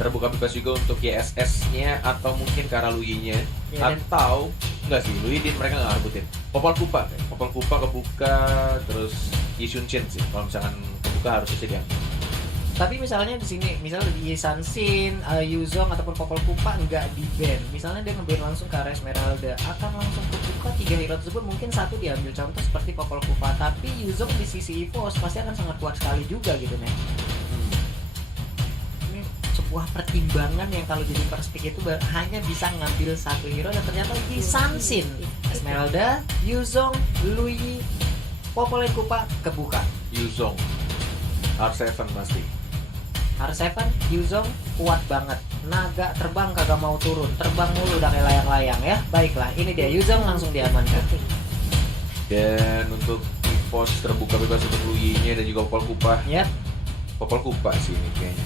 terbuka bebas juga untuk YSS-nya atau mungkin Karaluyi-nya Ya, atau enggak sih, Luidin mereka nggak rebutin. Popol Kupa kebuka, terus Yishun Chen sih. Kalau misalkan kebuka harusnya sih dia. Tapi misalnya di sini, misalnya di Sansin, Yuzong ataupun Popol Kupa nggak di ban. Misalnya dia nge-ban langsung ke area Esmeralda, akan langsung kebuka 3 hero tersebut. Mungkin satu diambil contoh seperti Popol Kupa, tapi Yuzong di sisi EVOS pasti akan sangat kuat sekali juga gitu nih. Ini sebuah pertimbangan yang kalau jadi perspektif itu hanya bisa ngambil satu hero dan ternyata di Sansin, Esmeralda, Yuzong, Luyi, Popol Kupa kebuka. Yuzong R7 pasti. R7, Yuzong kuat banget. Naga terbang kagak mau turun, terbang mulu udah kayak layang-layang ya. Baiklah, ini dia Yuzong langsung diamankan. Dan untuk EVOS terbuka bebas untuk Luyi-nya dan juga Popol Kupa. Ya, Popol Kupa sih ini kayaknya.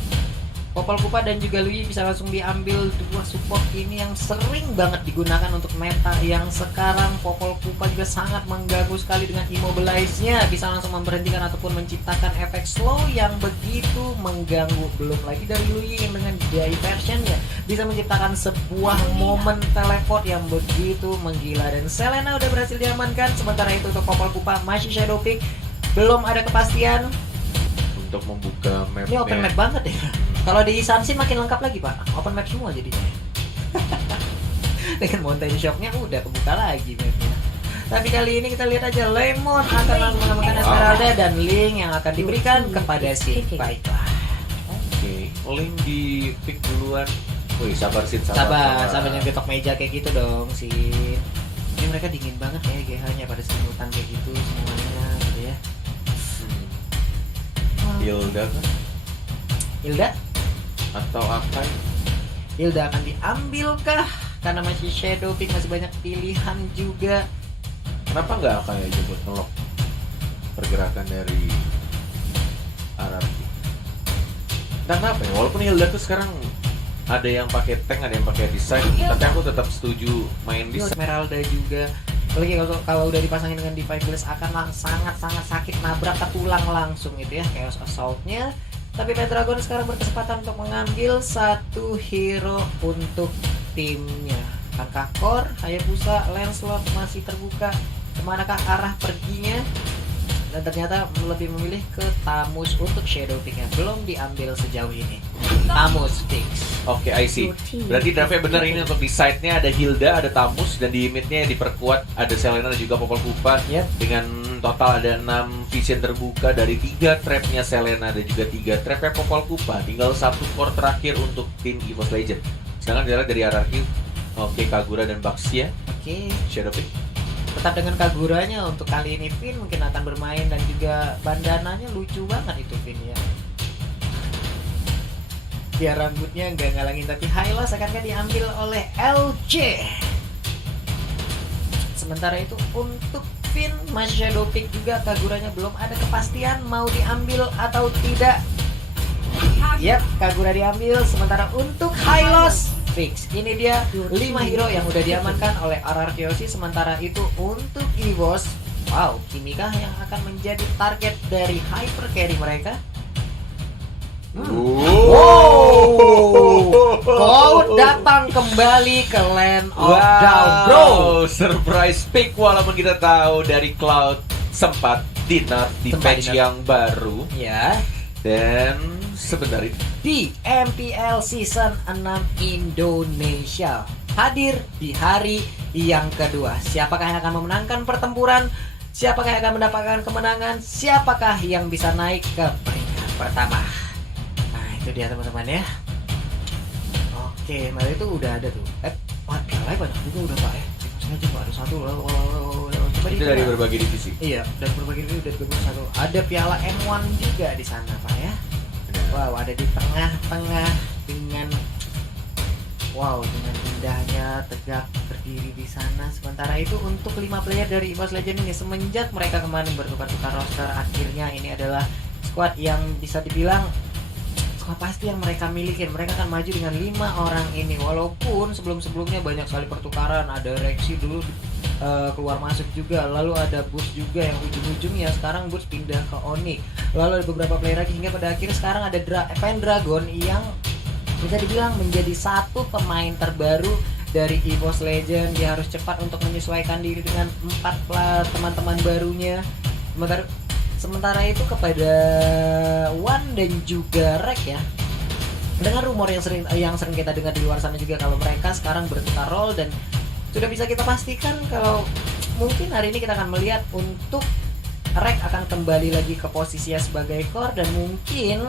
Popol Kupa dan juga Luyi bisa langsung diambil dua support ini yang sering banget digunakan untuk meta yang sekarang. Popol Kupa juga sangat mengganggu sekali dengan immobilize-nya, bisa langsung memberhentikan ataupun menciptakan efek slow yang begitu mengganggu. Belum lagi dari Luyi yang dengan diversion-nya bisa menciptakan sebuah momen teleport yang begitu menggila. Dan Selena udah berhasil diamankan. Sementara itu untuk Popol Kupa masih shadow pick, belum ada kepastian. Untuk membuka map. Ini open map banget ya. Kalau di Sansin makin lengkap lagi pak, open map semua jadinya. Dengan mountain shock-nya udah kebuka lagi mapnya. Tapi kali ini kita lihat aja Lemon akan mengamankan Esmeralda dan Link yang akan diberikan kepada si. Baiklah. Oke, Link di pick duluan. Wih, sabar Sin, Sabar yang getok meja kayak gitu dong si. Ini mereka dingin banget ya GH-nya pada simultan kayak gitu semuanya gitu ya. Hilda kan? Hilda? Atau Akai? Hilda akan diambilkah? Karena masih shadow pick, masih banyak pilihan juga. Kenapa nggak Akai aja buat ngelok pergerakan dari RRQ? Karena apa ya? Walaupun Hilda tuh sekarang ada yang pakai tank, ada yang pakai design, tapi aku tetap setuju main design. Esmeralda juga. Apalagi kalau udah dipasangin dengan Divine Glass akan sangat sakit, nabrak ke tulang langsung gitu ya, Chaos Assault-nya. Tapi Pendragon sekarang berkesempatan untuk mengambil satu hero untuk timnya. Kankakor, Hayabusa, Lancelot masih terbuka. Kemanakah arah perginya? Dan ternyata lebih memilih ke Tamus untuk shadow pick-nya. Belum diambil sejauh ini. Tamus fix. Oke, I see. Berarti draftnya bener ini untuk di side-nya ada Hilda, ada Tamus, dan di mid-nya diperkuat ada Selena dan juga Popol Kupa. Yep. Dengan total ada 6 vision terbuka dari 3 trap-nya Selena dan juga 3 trap-nya Popol Kupa. Tinggal satu core terakhir untuk tim EVOS Legend. Sedangkan dilihat dari RRQ, oke, Kagura dan Baxia. Oke. Shadow pick. Tetap dengan Kaguranya untuk kali ini Finn mungkin akan bermain dan juga bandananya lucu banget itu Finn ya. Dia rambutnya nggak ngalangin tapi Hylos akan diambil oleh LJ. Sementara itu untuk Finn masih shadow pick juga, Kaguranya belum ada kepastian mau diambil atau tidak. Yap, Kagura diambil. Sementara untuk Hylos fix. Ini dia 5 hero yang udah diamankan oleh RRQ. Sementara itu untuk EVOS, wow, Kimikah yang akan menjadi target dari hyper carry mereka. Cloud datang kembali ke Land of Down, bro. Surprise pick walaupun kita tahu dari Cloud sempat di patch yang baru. Ya. Dan sebentar ini Di MPL Season 6 Indonesia hadir di hari yang kedua. Siapakah yang akan memenangkan pertempuran? Siapakah yang akan mendapatkan kemenangan? Siapakah yang bisa naik ke peringkat pertama? Nah itu dia teman-teman ya. Oke, nah itu udah ada tuh. Piala banyak juga udah pak ya. Saya coba ada satu. Coba itu dari berbagai divisi. Iya, dan berbagai divisi udah satu. Ada piala M1 juga di sana pak ya. Wow, ada di tengah-tengah dengan indahnya tegak berdiri di sana. Sementara itu untuk 5 player dari EVOS Legend ini semenjak mereka kemarin bertukar-tukar roster, akhirnya ini adalah squad yang bisa dibilang squad pasti yang mereka miliki. Mereka akan maju dengan 5 orang ini. Walaupun sebelum-sebelumnya banyak sekali pertukaran, ada Rexy dulu keluar masuk juga, lalu ada Boots juga yang ujung-ujungnya sekarang Boots pindah ke Onyx, lalu ada beberapa player lagi hingga pada akhirnya sekarang ada Pendragon yang bisa dibilang menjadi satu pemain terbaru dari EVOS Legend. Dia harus cepat untuk menyesuaikan diri dengan 4 teman-teman barunya. Sementara itu kepada Wan dan juga Rek ya, dengan rumor yang sering kita dengar di luar sana juga kalau mereka sekarang bertukar role, dan sudah bisa kita pastikan kalau mungkin hari ini kita akan melihat untuk Rek akan kembali lagi ke posisinya sebagai core, dan mungkin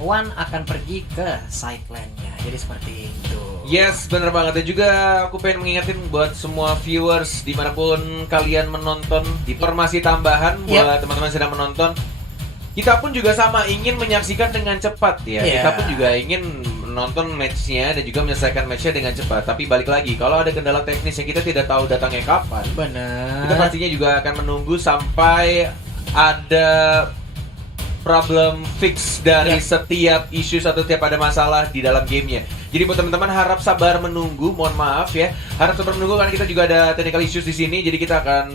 Wan akan pergi ke side lane-nya. Jadi seperti itu. Yes, bener banget. Dan juga aku pengen mengingetin buat semua viewers dimanapun kalian menonton, di informasi tambahan buat teman-teman yang sedang menonton, kita pun juga sama ingin menyaksikan dengan cepat ya. Kita pun juga ingin menonton matchnya dan juga menyelesaikan matchnya dengan cepat. Tapi balik lagi, kalau ada kendala teknis yang kita tidak tahu datangnya kapan, benar, kita pastinya juga akan menunggu sampai ada problem fix dari setiap issues atau setiap ada masalah di dalam gamenya. Jadi buat teman-teman harap sabar menunggu, mohon maaf ya, harap sabar menunggu karena kita juga ada technical issues di sini. Jadi kita akan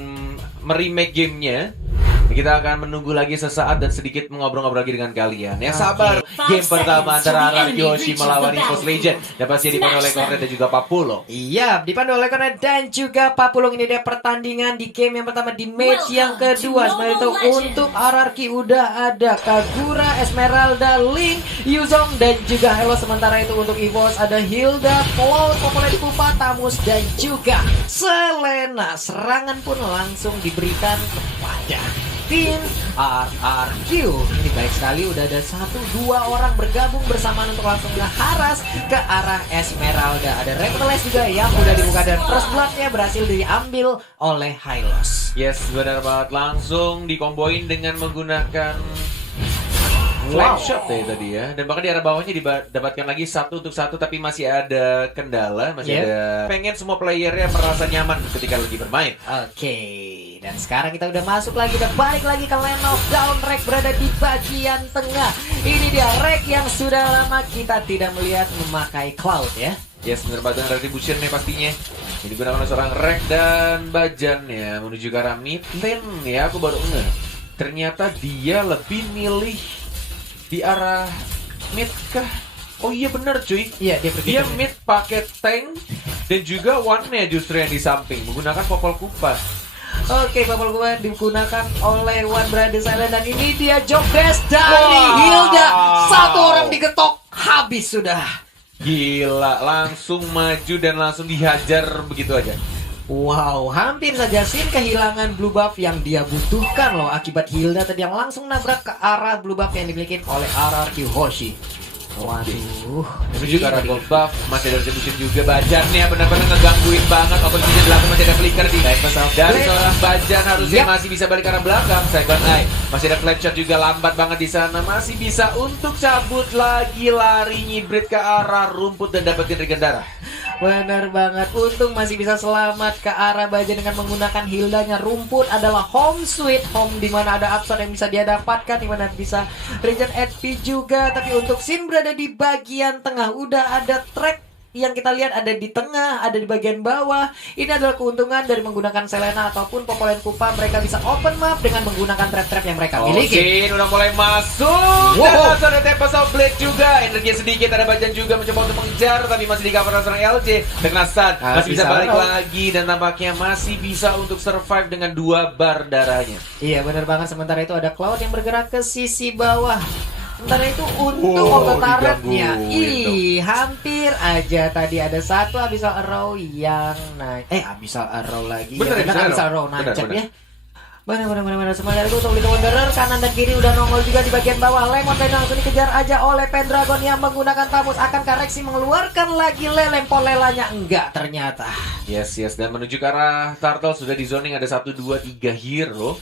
meremake gamenya. Kita akan menunggu lagi sesaat dan sedikit mengobrol-ngobrol lagi dengan kalian. Ya sabar, game pertama antara RRQ Hoshi melawan EVOS Legend dapat dipandu oleh Cornet dan juga Papulong. Iya, dipandu oleh Cornet dan juga Papulong. Ini dia pertandingan di game yang pertama, di match yang kedua. Seperti itu untuk RRQ udah ada Kagura, Esmeralda, Link, Yuzong dan juga Hello. Sementara itu untuk EVOS ada Hilda, Cloud, Populer di Pupa, Tamus dan juga Selena. Serangan pun langsung diberikan kepada tim RRQ. Ini baik sekali, udah ada 1-2 orang bergabung bersamaan untuk langsung ngeharas ke arah Esmeralda. Ada Revitalize juga yang udah dibuka dan first blood-nya berhasil diambil oleh Hylos. Yes, benar banget, langsung dikomboin dengan menggunakan flank shot ya tadi ya. Dan bahkan di arah bawahnya didapatkan lagi 1 untuk 1, tapi masih ada kendala, masih ada pengen semua playernya merasa nyaman ketika lagi bermain. Oke, dan sekarang kita udah masuk lagi dan balik lagi ke lane of down. Rek berada di bagian tengah. Ini dia Rek yang sudah lama kita tidak melihat memakai Cloud ya. Yes, bener banget, Retribution nih pastinya. Ini digunakan oleh seorang Rek dan Bajan ya, menuju ke arah mid lane ya. Aku baru ngeh, ternyata dia lebih milih di arah mid kah? Oh iya bener cuy. Iya, dia mid pakai tank dan juga one-nya justru yang di samping menggunakan Popol Kupa. Oke, Popol Kupa digunakan oleh One Brother Silent, dan ini dia job dash dari Hilda. 1 orang digetok, habis sudah. Gila, langsung maju dan langsung dihajar begitu aja. Wow, hampir saja Sin kehilangan blue buff yang dia butuhkan loh, akibat Hilda tadi yang langsung nabrak ke arah blue buff yang dimiliki oleh RRQ Hoshi. Waduh, itu juga gold buff, masih ada retribution juga. Bajan nih benar-benar ngegangguin banget. Oposisinya dilakukan, masih ada flicker di dari seorang Bajan, harusnya masih bisa balik ke arah belakang. Second eye, masih ada flame shot juga, lambat banget di sana. Masih bisa untuk cabut lagi, lari nyibrit ke arah rumput dan dapetin regen darah. Benar banget, untung masih bisa selamat ke arah Bajan dengan menggunakan Hildanya. Rumput adalah home sweet home, dimana ada absorb yang bisa dia dapatkan, dimana bisa regen HP juga. Tapi untuk Sin berada di bagian tengah, udah ada trap yang kita lihat ada di tengah, ada di bagian bawah. Ini adalah keuntungan dari menggunakan Selena ataupun Popolen Kupa. Mereka bisa open map dengan menggunakan trap-trap yang mereka miliki. Sin udah mulai masuk. Dan langsung ada Tempest of Blade juga. Energi sedikit, ada Bajan juga mencoba untuk mengejar, tapi masih di cover seorang LJ. Terkena stun, masih bisa balik lagi, dan tampaknya masih bisa untuk survive dengan 2 bar darahnya. Iya benar banget. Sementara itu ada Cloud yang bergerak ke sisi bawah. Sementara itu untuk auto turretnya, hampir aja tadi ada 1 Abyssal Arrow yang naik. Abyssal Arrow lagi. Bener, ya, Abyssal Arrow nancap ya. Benar. Sementara itu untuk Little Wanderer, kanan dan kiri udah nongol juga di bagian bawah. Lemon dan langsung dikejar aja oleh Pendragon yang menggunakan Tamus. Akan koreksi mengeluarkan lagi Lempol Lelanya, enggak ternyata. Yes, dan menuju ke arah Turtle sudah di zoning, ada 1, 2, 3 hero.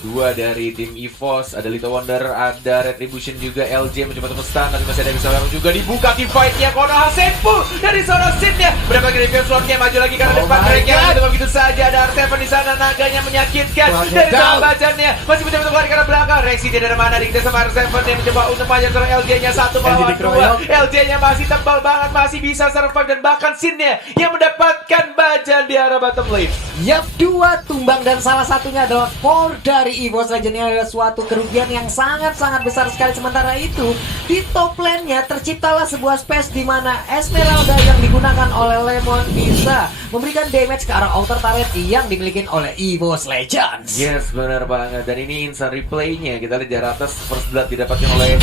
2 dari tim EVOS, ada Little Wonder, ada Retribution juga, LJ mencoba untuk stun, tapi masih ada bisa juga dibuka di fight-nya. Konoha Senpu dari seorang Sin-nya berapa kali revive slot-nya, maju lagi karena depan mereka. Itu begitu saja, ada Artepan di sana, naganya menyakitkan dari seorang Bajannya, masih mencoba untuk lari ke arah belakang. Reaksi dari mana dikejar sama Artepan yang mencoba untuk maju seorang LJ-nya 1 melawan 2. LJ-nya masih tebal banget, masih bisa survive, dan bahkan Sin-nya yang mendapatkan Bajan di arah bottom lane. Yap, 2 tumbang dan salah satunya adalah core dari dari EVOS Legend ini adalah suatu kerugian yang sangat-sangat besar sekali. Sementara itu, di top lane-nya terciptalah sebuah space di mana Esmeralda yang digunakan oleh Lemon bisa memberikan damage ke arah outer turret yang dimiliki oleh EVOS Legends. Yes, benar banget. Dan ini instant replay-nya. Kita lihat dari atas first blood didapatkan oleh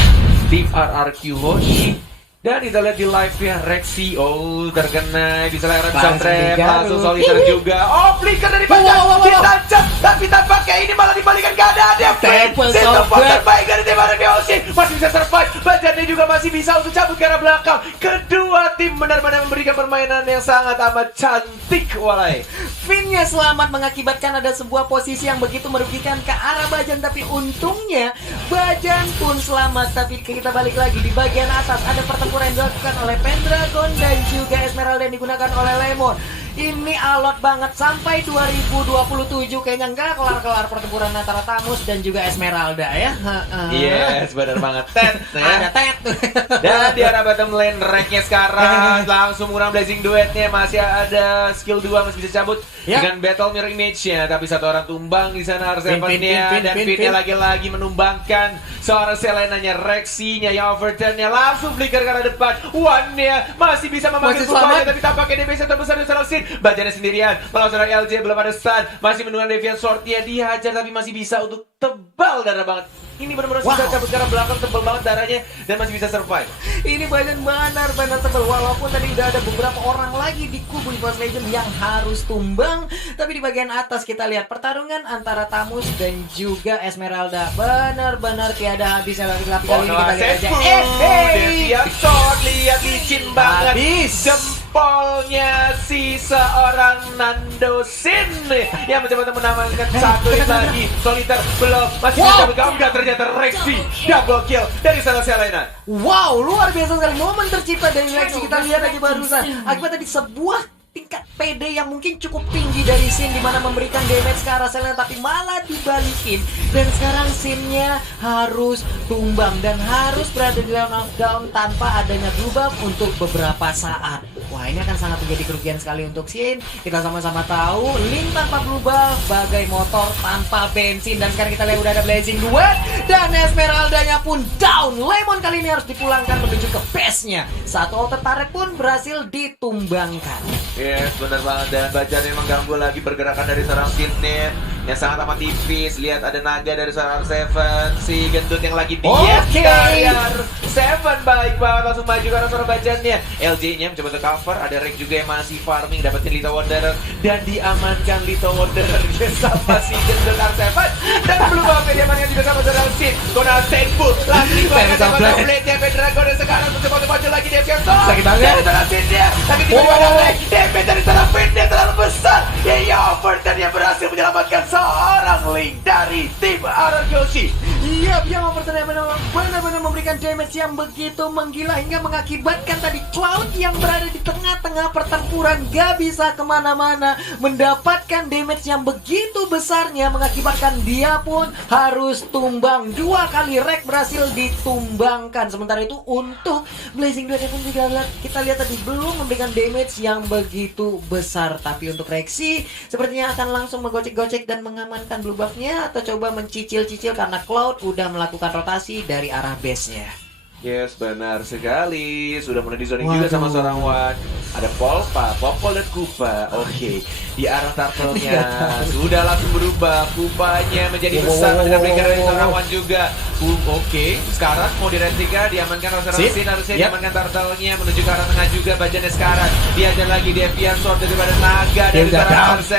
tim RRQ Hoshi. Dan kita lihat di live-nya Rexy. Oh, terkena bisa lewat trap, langsung solitaire juga. Oh, flicker dari Bajan ditancap, tapi tampaknya ini malah dibalikan keadaan. Dia support terbaik dari tim RRQ Hoshi. Masih bisa survive. Bajannya juga masih bisa untuk cabut ke arah belakang. Kedua tim benar-benar memberikan permainan yang sangat amat cantik, walai. Finnya selamat mengakibatkan ada sebuah posisi yang begitu merugikan ke arah Bajan, tapi untungnya Bajan pun selamat. Tapi kita balik lagi di bagian atas, ada pertempuran yang dilakukan oleh Pendragon dan juga Esmeralda yang digunakan oleh Lemon. Ini alot banget sampai 2027 kayaknya nggak kelar-kelar pertempuran antara Tamus dan juga Esmeralda ya. Yes, benar banget. Tet, Ada Tet. Dan di arah bottom lane ranknya sekarang langsung menggunakan blazing duetnya, masih ada skill 2 masih bisa cabut dengan battle mirror image-nya, tapi satu orang tumbang di sana R7-nya dan Fin-nya lagi-lagi menumbangkan seorang Selena-nya, Rexy-nya yang overturn-nya langsung flicker ke arah depan. One-nya masih bisa memanggil kupanya, tapi tampaknya dia bisa terbesar di sana. Bajannya sendirian melawan seorang LJ, belum ada stun, masih menunggu Deviant Sword-nya dihajar tapi masih bisa untuk tebal darah banget. Ini benar-benar sudah cabut ke arah belakang, tebal banget darahnya dan masih bisa survive. Ini Bajan benar-benar tebal, walaupun tadi udah ada beberapa orang lagi di kubu EVOS Legend yang harus tumbang. Tapi di bagian atas kita lihat pertarungan antara Tamus dan juga Esmeralda benar-benar tiada habisnya. Tapi kali ini kita lihat aja. Deviant Sword, lihat licin banget. Jempolnya si seorang Nando Sin yang mencoba menambahkan satu lagi. Solitaire belum, masih bisa bergabung. Ternyata Rexy double kill dari sana Selena. Wow, luar biasa sekali momen tercipta dari Rexy. Kita lihat aja barusan akibat tadi sebuah tingkat PD yang mungkin cukup tinggi dari Sin, dimana memberikan damage ke arah Selena, tapi malah dibalikin. Dan sekarang Sinnya harus tumbang dan harus berada di dalam knockdown tanpa adanya blue buff untuk beberapa saat. Wah, ini akan sangat menjadi kerugian sekali untuk Sin. Kita sama-sama tahu Link tanpa blue buff bagai motor tanpa bensin. Dan sekarang kita lihat udah ada blazing duet dan Esmeraldanya pun down. Lemon kali ini harus dipulangkan menuju ke base-nya. Satu auto turret pun berhasil ditumbangkan. Yes, benar banget. Dan Bajan memang ganggu lagi pergerakan dari seorang Sidney yang sangat amat tipis. Lihat ada naga dari seorang Seven, si gendut yang lagi diet. Seven baik banget, langsung maju ke arah seorang Bajannya. LJ-nya mencoba untuk cover, ada Rick juga yang masih farming, dapetin Lito Wanderer dan diamankan Lito Wanderer sama si gendut R7. Dan belum apa diamankan juga sama seorang Sid. Kona Senbu langsung dikeluarkan sama Blade-nya Pendragon, dan sekarang mencoba untuk maju lagi Deviant Sword. Sakit banget. Dari seorang Sidney, tapi tiba-tiba ada Blade. Damage dari seorang Fin-nya terlalu besar. Dia overturn yang berhasil menyelamatkan seorang Link dari tim RRQ Hoshi. Iya, yang overturn benar-benar memberikan damage yang begitu menggila hingga mengakibatkan tadi Cloud yang berada di tengah-tengah pertempuran gak bisa kemana-mana, mendapatkan damage yang begitu besarnya mengakibatkan dia pun harus tumbang. 2 kali Rek berhasil ditumbangkan. Sementara itu untuk Blazing Duet pun kita lihat tadi belum memberikan damage yang begitu besar. Tapi untuk Rexy sepertinya akan langsung menggocek-gocek dan mengamankan blue buff-nya, atau coba mencicil-cicil karena Cloud udah melakukan rotasi dari arah base-nya. Yes, benar sekali. Sudah mulai di zoning juga sama seorang Wan. Ada Polpa, Popol dan Kupa. Oke, di arah turtle-nya sudah langsung berubah. Kupanya menjadi besar dengan berikan dari seorang Wan juga. Oke, sekarang mau diretika, diamankan seorang Sin, harusnya diamankan turtle-nya, menuju ke arah tengah juga. Bajannya sekarang diajar lagi Deviant Sword daripada naga dari seorang R7,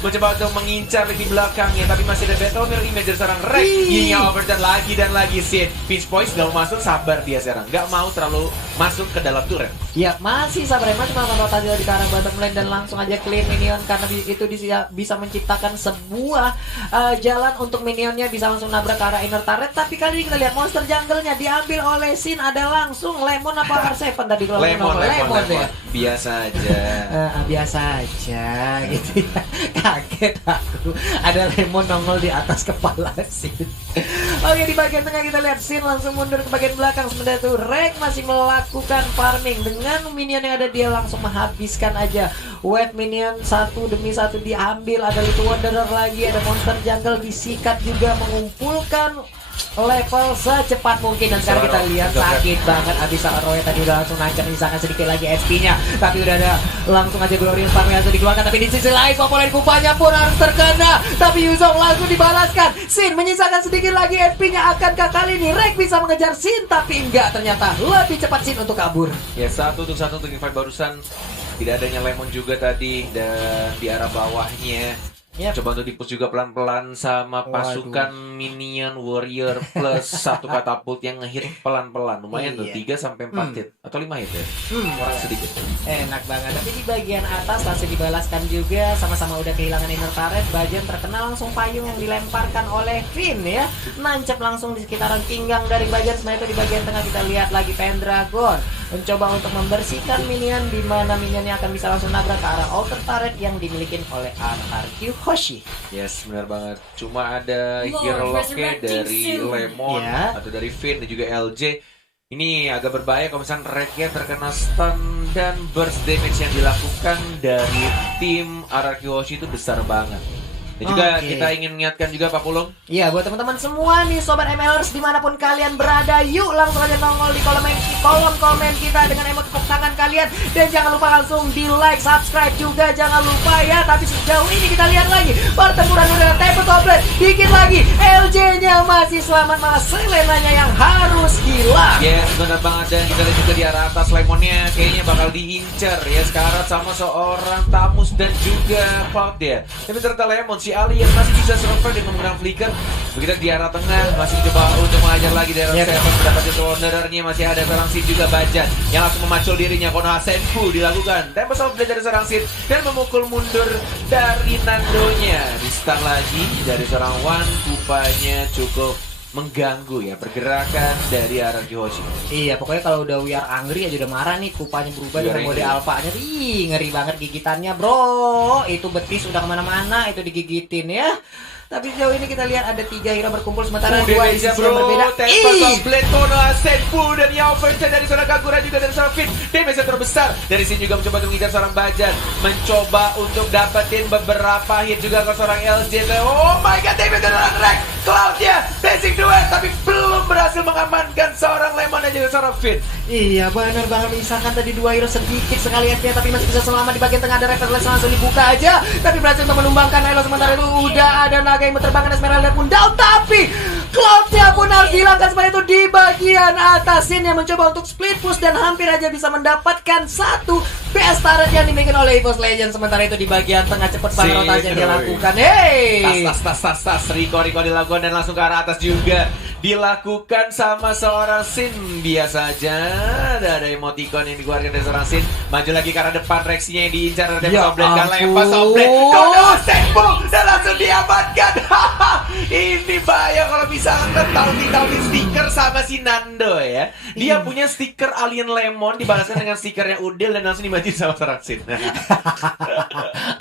mencoba untuk mengincar di belakangnya, tapi masih ada battle mirror image dari seorang Rex. Yinya overturn lagi dan lagi. Sin pinch points gak mau masuk, sabar dia sekarang, nggak mau terlalu masuk ke dalam turret. Ya, masih sabar, masih melakukan rotasi di arah bottom lane dan langsung aja clear minion, karena itu bisa menciptakan sebuah jalan untuk minionnya bisa langsung nabrak ke arah inner turret. Tapi kali ini kita lihat monster jungle-nya diambil oleh Sin, ada langsung Lemon apa R7 tadi kalau Lemon ya. Biasa aja. Biasa aja gitu ya. Kaget aku. Ada Lemon nongol di atas kepala Sin. Oke, di bagian tengah kita lihat Sin langsung mundur ke bagian belakang. Sementara itu Rek masih melakukan farming dengan minion yang ada, dia langsung menghabiskan aja Wave minion satu demi satu diambil. Ada Little Wanderer lagi, ada monster jungle disikat juga, mengumpulkan level secepat mungkin. Dan sekarang kita lihat sakit banget abis Roy tadi udah langsung nancap, misalkan sedikit lagi SP-nya, tapi udah ada langsung aja Glorious Farm yang dikeluarkan. Tapi di sisi lain Popolen Kupanya pun harus terkena, tapi Yuzong langsung dibalaskan. Sin menyisakan sedikit lagi SP-nya. Akankah kali ini Rek bisa mengejar Sin? Tapi enggak, ternyata lebih cepat Sin untuk kabur. Ya, satu untuk fight barusan. Tidak adanya Lemon juga tadi, dan di arah bawahnya coba untuk dipush juga pelan-pelan sama pasukan minion warrior plus satu katapult yang ngehit pelan-pelan. Lumayan tuh 3-4 hit atau 5 hit ya. Kurang sedikit. Enak banget. Tapi di bagian atas langsung dibalaskan juga, sama-sama udah kehilangan inner turret. Bagian terkena langsung payung yang dilemparkan oleh Finn ya. Nancep langsung di sekitaran pinggang dari bagian sebenarnya. Itu di bagian tengah kita lihat lagi Pendragon mencoba untuk membersihkan minion, di mana minionnya akan bisa langsung nabrak ke arah outer turret yang dimiliki oleh RRQ Hoshi. Yes, benar banget. Cuma ada hero lock-nya dari Lemon atau dari Finn dan juga LJ. Ini agak berbahaya kalau misalnya Rednya terkena stun, dan burst damage yang dilakukan dari tim RRQ Hoshi itu besar banget. Dan juga kita ingin mengingatkan juga Pak Pulung. Iya, buat teman-teman semua nih Sobat MLers dimanapun kalian berada, yuk langsung aja nongol di kolom komen kita dengan emot tepuk tangan kalian. Dan jangan lupa langsung di like, subscribe juga jangan lupa ya. Tapi sejauh ini kita lihat lagi pertempuran udara Temple Goblet. Dikit lagi LJ-nya masih selamat, malah Selenanya yang harus hilang. Yes, benar banget. Dan kita lihat juga di arah atas Lemonnya kayaknya bakal diincer ya sekarang sama seorang Tamus dan juga Cloud ya. Tapi ternyata Lemon si Alien masih bisa survive dengan menggunakan flicker. Begitu di arah tengah masih coba untuk mengajar lagi dari Seven, mendapatkan Wanderer-nya. Masih ada seorang Sid juga Bajan yang langsung memacul dirinya. Konoha Senpu dilakukan. Tempo Soul Blade dari seorang Sid dan memukul mundur dari Nandonya. Di stun lagi dari seorang Wan. Kupanya cukup mengganggu ya pergerakan dari arah Hoshi. Iya, pokoknya kalau udah We Are Angry aja udah marah nih, Kupanya berubah dengan mode alpha-nya. Ngeri banget gigitannya, bro. Itu betis udah kemana-mana, itu digigitin ya. Tapi sejauh ini kita lihat ada 3 hero berkumpul, sementara 2 di sisi yang berbeda. Tempo Blade, Konoha Senpu dan Yao Fengchen dari seorang Kagura juga dari seorang Finn. Damage yang terbesar. Dari sini juga mencoba untuk mengejar seorang Bajan, mencoba untuk dapetin beberapa hit juga ke seorang LJ. Oh my god, damage dari seorang Rex. Cloud-nya basic duet, tapi belum berhasil mengamankan seorang Lemon dan juga seorang Finn. Iya, benar banget. Misalkan tadi 2 hero sedikit sekali HP, tapi masih bisa selamat. Di bagian tengah ada Reverse langsung dibuka aja, tapi berhasil untuk menumbangkan Elo. Sementara itu udah ada naga yang berterbangan, Esmeralda pun down, tapi Cloud-nya pun harus dihilangkan. Seperti itu di bagian atas. Sin yang mencoba untuk split push dan hampir aja bisa mendapatkan satu best turret yang dimiliki oleh EVOS Legends. Sementara itu di bagian tengah cepat banget rotasi yang dilakukan. Hey, tas Riko dilakukan dan langsung ke arah atas juga dilakukan sama seorang Sin. Biasa aja ada emoticon yang dikeluarkan dari seorang Sin. Maju lagi ke arah depan, Rexinya yang diincar oleh Tempo Blade. Lempar Soulblade, Konoha Senpu dan langsung diamankan. Ini bahaya kalau misalnya tahu stiker sama si Nando ya. Dia punya stiker Alien Lemon dibalaskan dengan stikernya Udil dan langsung dimajuin sama seorang Sin.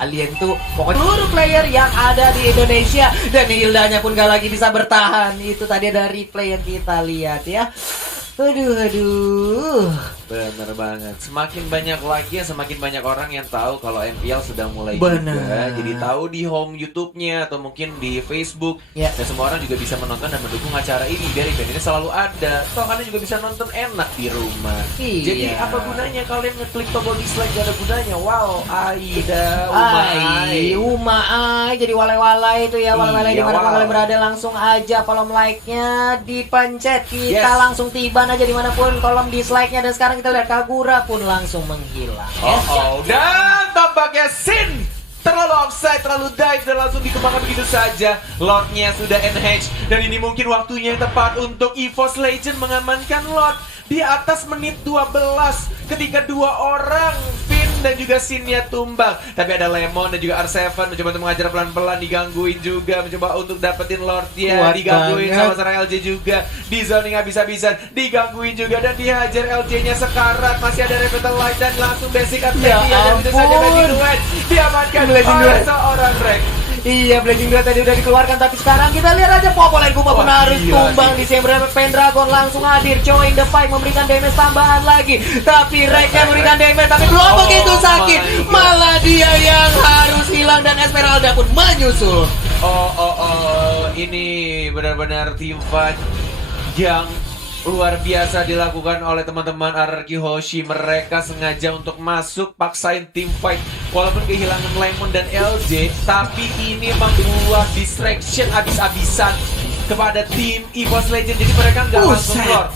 Alien tuh pokoknya seluruh player yang ada di Indonesia, dan Hildanya pun gak lagi bisa bertahan. Itu tadi ada replay yang kita lihat ya. Aduh. Bener banget. Semakin banyak lagi, semakin banyak orang yang tahu kalau MPL sudah mulai juga. Jadi tahu di home YouTube-nya atau mungkin di Facebook. Dan semua orang juga bisa menonton dan mendukung acara ini. Biar event ini selalu ada. Toh kalian juga bisa nonton enak di rumah. Jadi apa gunanya kalian ngeklik tombol dislike? Gak ada gunanya. Wow, Uma jadi walai-walai itu ya. Walai-walai dimana kalian berada, langsung aja kolom like-nya dipencet. Kita langsung tiba aja dimanapun kolom dislike-nya. Dan sekarang kita lihat Kagura pun langsung menghilang. Dan tampaknya Sin terlalu offside, terlalu dive dan langsung dikembangkan begitu saja. Lord-nya sudah NH dan ini mungkin waktunya yang tepat untuk EVOS Legend mengamankan Lord di atas menit 12 ketika 2 orang Finn dan juga Sin-nya tumbang. Tapi ada Lemon dan juga R7 mencoba untuk mengajar pelan-pelan, digangguin juga, mencoba untuk dapetin Lord-nya, digangguin sama seorang LJ juga, di zoning habis-habisan, digangguin juga dan dihajar LJ-nya sekarat. Masih ada Revitalize dan langsung basic attack dia dan itu saja basic duet diamankan oleh seorang Rex. Iya, Blazing Duet tadi udah dikeluarkan, tapi sekarang kita lihat aja Popolen Kupa pun Wah, harus gila tumbang sih. di sini. Pendragon langsung hadir, join the fight, memberikan damage tambahan lagi. Tapi Reknya memberikan damage, tapi belum begitu sakit. my God. Malah dia yang harus hilang dan Esmeralda pun menyusul. Ini benar-benar team fight yang luar biasa dilakukan oleh teman-teman RRQ Hoshi. Mereka sengaja untuk masuk, paksain team fight walaupun kehilangan Lemon dan LJ, tapi ini membuat distraction abis-abisan kepada tim EVOS Legend. Jadi mereka nggak langsung Buset. keluar.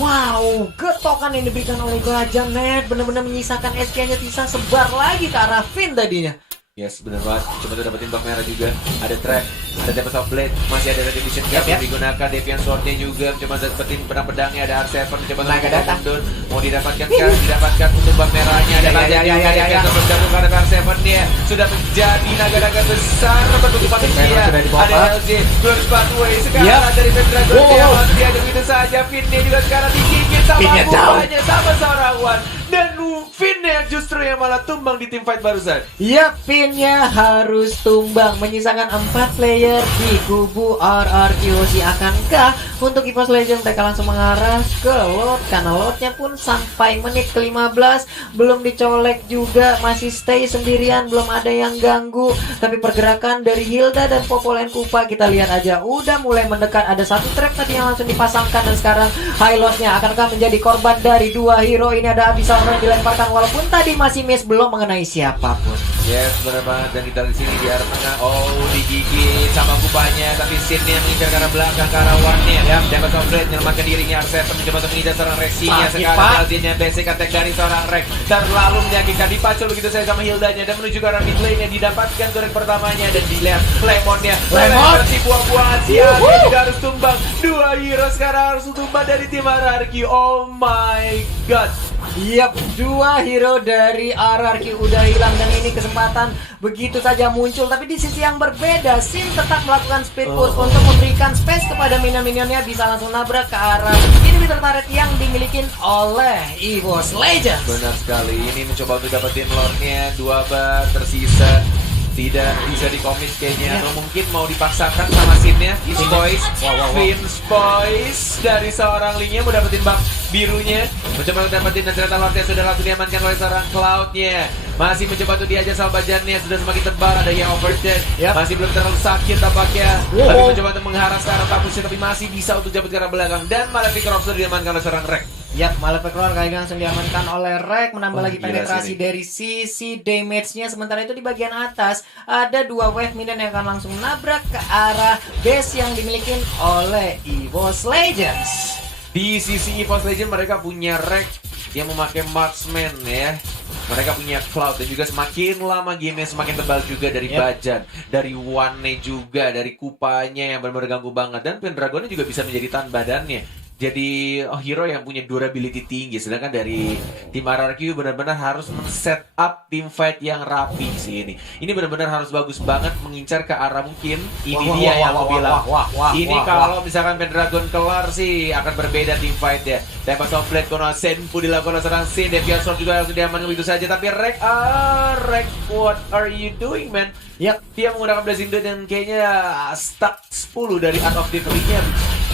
Wow, getokan yang diberikan oleh Bajan Net benar-benar menyisakan SK-nya bisa sebar lagi ke arah Finn tadinya. Yes, benar banget. Coba tuh dapetin bak merah juga. Ada trap, ada Tempest of Blade, masih ada Retribution Cap yang digunakan. Deviant Sword-nya juga coba dapetin pedang-pedangnya. Ada R7, coba Naga datang. mau didapatkan kan? Didapatkan untuk bak merahnya. Ada Raja juga. Deviant Sword berjatuh karena R7 dia sudah menjadi naga-naga besar berbentuk manusia. sudah dibawa. Ada LJ, Glorious Pathway. Sekarang dari Pendragon dia langsung diajak itu saja. Finn-nya juga sekarang digigit sama Finn-nya down. bukanya, sama seorang One. Dan Finn-nya justru yang malah tumbang di team fight barusan. Ya, Finn-nya harus tumbang, menyisakan 4 player di kubu RRQ Hoshi. Akankah untuk EVOS Legend mereka langsung mengarah ke Lord? Karena Lordnya pun sampai menit ke-15 belum dicolek juga, masih stay sendirian, belum ada yang ganggu. Tapi pergerakan dari Hilda dan Popolen Kupa kita lihat aja udah mulai mendekat. Ada satu trap tadi yang langsung dipasangkan dan sekarang high loss-nya akankah menjadi korban dari dua hero ini? Ada Abyssal yang dilemparkan walaupun tadi masih miss, belum mengenai siapapun. Yes, benar banget. Dan kita di sini di arah tengah. Digigit sama kupanya, tapi Sin-nya mengincar ke arah belakang, ke arah One-nya. Tempest of Blade menyelamatkan dirinya. R7 mencoba untuk mengincar seorang Rex-nya. Sakit, Sekarang Pak. LJ-nya basic attack dari seorang Rex. Terlalu menyakitkan, dipacul begitu saya sama Hilda-nya dan menuju ke arah mid lane-nya. Didapatkan turret pertamanya dan dilihat Lemon-nya. Lemon. Versi buah-buahan sial. Dia juga harus tumbang. Dua hero sekarang harus tumbang dari tim RRQ. Oh my god. Yap, dua hero dari RRQ udah hilang dan ini kesempatan begitu saja muncul. Tapi di sisi yang berbeda, Sin tetap melakukan speed push untuk memberikan space kepada minion-minionnya bisa langsung nabrak ke arah inhibitor turret yang dimiliki oleh EVOS Legends. Benar sekali, ini mencoba untuk dapetin Lord-nya. 2 bar tersisa, tidak bisa dikomis kayaknya, atau mungkin mau dipaksakan sama Sin-nya. Boys, Vince Boys dari seorang Ling-nya mau dapetin bak birunya, mencoba untuk dapetin dan ternyata Lord-nya sudah langsung diamankan oleh seorang Cloud-nya. Masih mencoba untuk diajar sama bajannya, sudah semakin tebal, ada yang overdead. Masih belum terlalu sakit tampaknya, tapi mencoba untuk mengharas ke arah Tapusnya, tapi masih bisa untuk jabut ke arah belakang. Dan Malefic Rob sudah diamankan oleh seorang Rex. Yap, Malefic Roar kali ini langsung diamankan oleh Rek, menambah lagi gila penetrasi sih dari sisi damage-nya. Sementara itu di bagian atas ada 2 wave minion yang akan langsung nabrak ke arah base yang dimiliki oleh EVOS Legends. Di sisi EVOS Legend mereka punya Rex yang memakai marksman ya. Mereka punya Cloud dan juga semakin lama gamenya semakin tebal juga dari Bajan, dari One juga, dari Kupanya yang benar-benar ganggu banget. Dan Pendragonnya juga bisa menjadi tahan badannya. Jadi hero yang punya durability tinggi. Sedangkan dari tim RRQ benar-benar harus men-set up tim fight yang rapi sih ini. Ini benar-benar harus bagus banget mengincar ke arah mungkin. Ini dia yang aku bilang. Ini kalau misalkan Pendragon kelar sih akan berbeda tim fight ya. Tempest of Blade Kono Senpu dilakukan oleh seorang Sin. Deviant Sword juga harus diamankan begitu saja. Tapi Rex, what are you doing man? Yap, Dia menggunakan Blazing Duet dan kayaknya stuck 10 dari Art of Difference-nya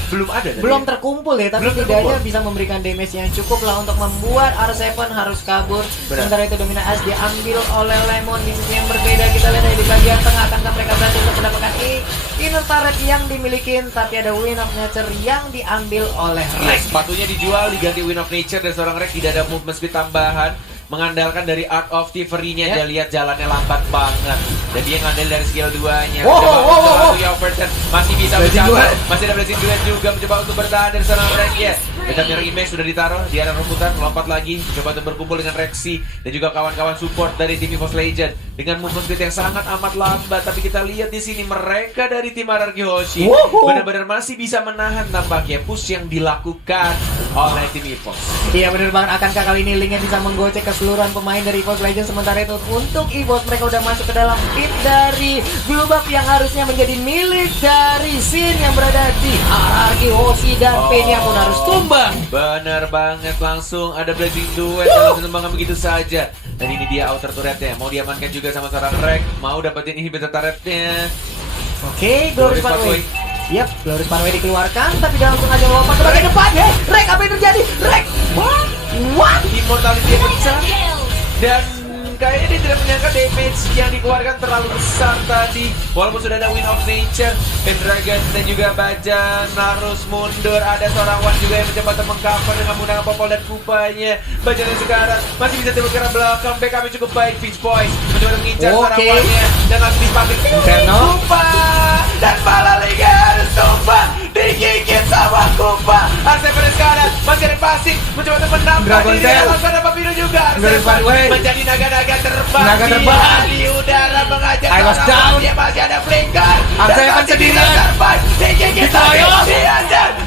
belum ada. belum terkumpul ya, tapi Belum setidaknya terkumpul. bisa memberikan damage yang cukup lah untuk membuat R7 harus kabur. Benar. Sementara itu Dominant As diambil oleh Lemon. Di sisi yang berbeda kita lihat di bagian tengah, akankah mereka berhasil untuk mendapatkan inner turret yang dimiliki, tapi ada Wind of Nature yang diambil oleh Rex. Sepatunya dijual, diganti Wind of Nature dan seorang Rex, tidak ada movement speed tambahan. Mengandalkan dari Art of Thievery-nya, dia lihat jalannya lambat banget. Dan dia ngambil dari skill 2-nya. Masih bisa mencapai. Masih ada Blazing Duet juga mencoba untuk bertahan dari seorang Rex ya. Metamnya Remake sudah ditaruh di arah rumputan, melompat lagi, mencoba untuk berkumpul dengan Rexy dan juga kawan-kawan support dari tim EVOS Legend dengan movement speed yang sangat amat lambat. Tapi kita lihat di sini mereka dari tim RRQ Hoshi benar-benar masih bisa menahan tampaknya push yang dilakukan oleh tim EVOS. Iya bener banget, akankah kali ini Linknya bisa menggocek keseluruhan pemain dari EVOS Legends. Sementara itu untuk EVOS mereka udah masuk ke dalam pit dari Globak yang harusnya menjadi milik dari Sin yang berada di RRQ Hoshi. Dan P-nya pun harus tumbang. tumbang. Bener banget, langsung ada blazing duet langsung tembangan begitu saja. Dan ini dia outer turretnya, mau diamankan juga sama seorang Rek, mau dapetin inhibitor turretnya. Oke, Glorious Pathway. Yap, Glorious Pathway dikeluarkan, tapi dia langsung aja lompat ke bagian depan. Rek, apa yang terjadi? Rek, what? Immortality pecah. Dan kayaknya dia tidak menyangka damage yang dikeluarkan terlalu besar tadi. Walaupun sudah ada Wind of Nature, Pendragon dan juga Bajan harus mundur. Ada seorang Wan juga yang mencoba mengcover dengan menggunakan popol dan kupanya. Bajan yang sekarang masih bisa bergerak belakang. Backup yang cukup baik. Peach Boys mencoba mengincar seorang Wannya dan langsung dipanggil Inferno. Kupa. Dan malah Liga harus tumbang, digigit sama Kupa. Arseven sekarang masih ada pasif mencoba menambah Dragon diri. Tail. Langsung ada Papiro juga. Glorious Pathway. Menjadi naga-naga terbang. Naga terbang. Di udara mengajak I was orang down. Dia masih ada flicker. Arseven sendirian. Digigit Ditoyok.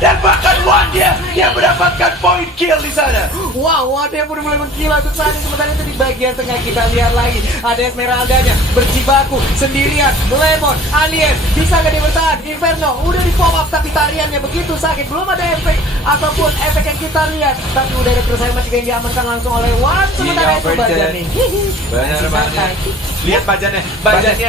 dan bahkan Wan dia yang mendapatkan point kill di sana. Wow, ada yang udah mulai menggila untuk saat ini. Sementara itu di bagian tengah kita lihat lagi ada Esmeralda-nya berjibaku sendirian. Lemon, Alien, bisa gak dia bertahan? Inferno udah di pop up tapi tariannya begitu sakit. Belum ada efek ataupun efek yang kita lihat. Tapi udah ada kerusakan juga yang diamankan langsung oleh Wan. Sementara itu Bajan nih. Benar banget. Lihat Bajannya,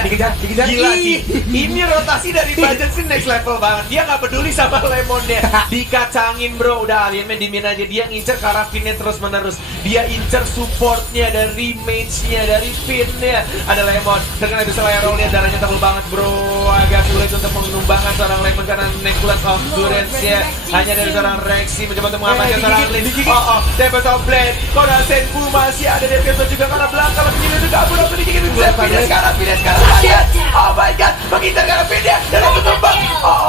dikejar. Gila sih. Ini rotasi dari Bajan sih next level banget. Dia nggak peduli sama Lemonnya. Dikacangin bro, udah Alien main dimin aja. Dia ngincer Karafinnya terus menerus. Dia incer supportnya dari mage-nya, dari Finnya. Ada Lemon. Terkena itu Slayer roll-nya darahnya tebal banget bro. Agak sulit untuk mengumbangkan seorang Lemon karena necklace of durance-nya hanya dari seorang Rexy mencoba untuk mengamankan seorang Lin. Tempest of Blade. Koda Senpu masih ada dari Keso juga karena belakang lebih itu kabur langsung digigit. Pindah sekarang lihat. Oh my god, mengincar Karafinnya dan langsung tumbang.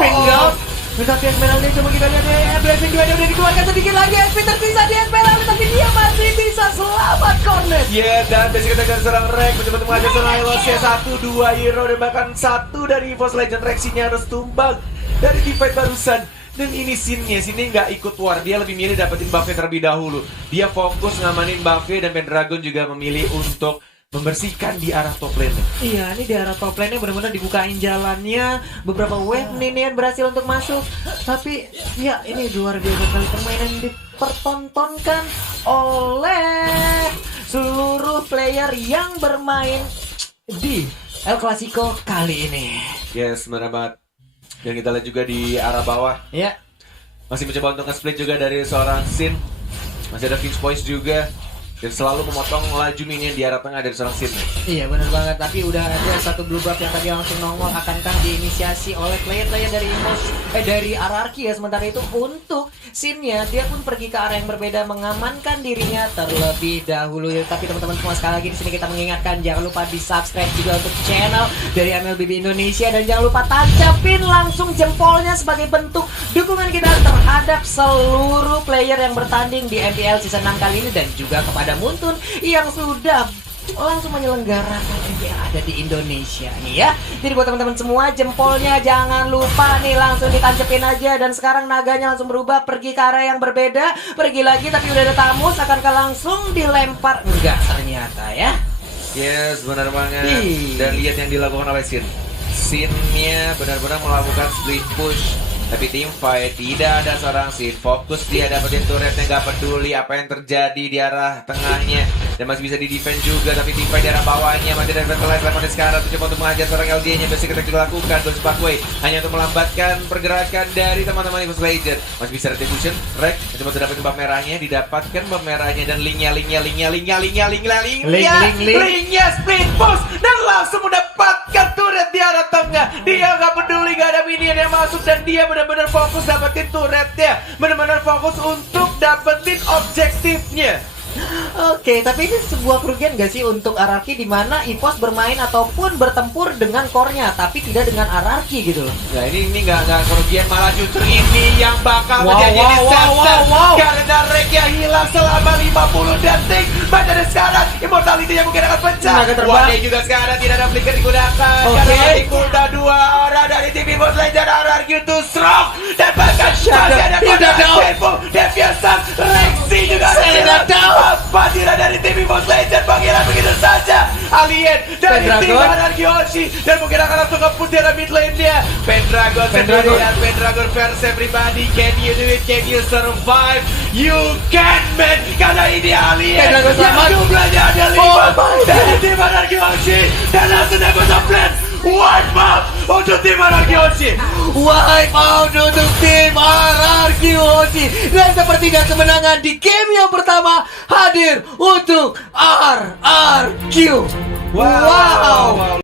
Tinggal tetapi Esmeralda coba kita lihat ya, blessing juga udah dikeluarkan sedikit lagi. SP terpisah di Esmeralda tapi dia masih bisa selamat Cornet. Ya dan basic attack dari seorang Rex mencoba untuk menghajar seorang Elosnya 1-2 hero dan bahkan 1 dari EVOS Legend Rexinya harus tumbang dari divide barusan. Dan ini scene-nya, sini nggak ikut war, dia lebih milih dapetin buff-nya terlebih dahulu. Dia fokus ngamanin buff-nya dan Pendragon juga memilih untuk membersihkan di arah top lane. Iya, ini di arah top lane-nya benar-benar dibukain jalannya. Beberapa wave Ninian berhasil untuk masuk. Tapi ya ini luar biasa kali permainan yang dipertontonkan oleh seluruh player yang bermain di El Clasico kali ini. Yes, benar banget. Dan kita lihat juga di arah bawah. Ya. Masih mencoba untuk nge-split juga dari seorang Sin. Masih ada Finch Boys juga. Dan selalu memotong laju minion di arah tengah dari seorang Sin. Iya benar banget, tapi udah ada satu blue buff yang tadi langsung nongol. Akankah diinisiasi oleh player-player dari dari RRQ ya. Sementara itu untuk Sin-nya, dia pun pergi ke arah yang berbeda mengamankan dirinya terlebih dahulu. Tapi teman-teman semua, sekali lagi di sini kita mengingatkan jangan lupa di subscribe juga untuk channel dari MLBB Indonesia. Dan jangan lupa tancapin langsung jempolnya sebagai bentuk dukungan kita terhadap seluruh player yang bertanding di MPL season 6 kali ini. Dan juga kepada Muntun yang sudah langsung menyelenggarakan MPL ada di Indonesia nih ya. Jadi buat teman-teman semua, jempolnya jangan lupa nih langsung ditancepin aja. Dan sekarang naganya langsung berubah pergi ke arah yang berbeda. Pergi lagi tapi udah ada Tamus, akankah langsung dilempar? Enggak ternyata ya. Yes, benar banget. Dan lihat yang dilakukan oleh Sin. Sin-nya benar-benar melakukan split push. Tapi tim fight tidak ada seorang Sin. Fokus dia dapetin turretnya, gak peduli apa yang terjadi di arah tengahnya. Dan masih bisa di-defend juga. Tapi tim fight di arah bawahnya masih ada Fertilize Lemon sekarang mencoba untuk mengajar seorang LD-nya. Basic attack dilakukan Ghost Pathway hanya untuk melambatkan pergerakan dari teman-teman EVOS Legend. Masih bisa retribution. Rek mencoba untuk dapetin buff merahnya. Didapatkan buff merahnya dan linknya split push. Dan langsung mendapatkan turret di arah tengah. Dia gak peduli, gak ada minion yang masuk. Dan dia benar-benar fokus dapetin turretnya. Benar-benar fokus untuk dapetin objektifnya. Oke, tapi ini sebuah kerugian gak sih untuk RRQ di mana EVOS bermain ataupun bertempur dengan core-nya tapi tidak dengan RRQ gitu loh. Ya ini nggak kerugian, malah justru ini yang bakal menjadi disaster. Karena Rek yang hilang selama 50 detik. Baca sekarang immortality yang mungkin akan pecah. Wade juga sekarang tidak ada flicker digunakan. Karena masih kuda 2 orang dari tim EVOS Legend. RRQ too strong. Dan bahkan masih ada kuda Senpu, Deviasan, Rexy juga ada. Apa tidak dari tim EVOS Legend? Panggilan begitu saja. Ali alien dari Pendragon. tim Anarchy Hoshi, dan mungkin akan langsung ke putih mid lane-nya. Pendragon sendirian, Pendragon versus everybody. Can you do it? Can you survive? You can, man, karena ini alien Pendragon yang selamat. jumlahnya ada 5 dari tim Anarchy Hoshi, dan langsung dapat plan wipe out untuk tim Anarchy Hoshi. Wipe out untuk tim Anarchy Hoshi. Dan sepertinya kemenangan di game yang pertama hadir untuk RRQ. Wow.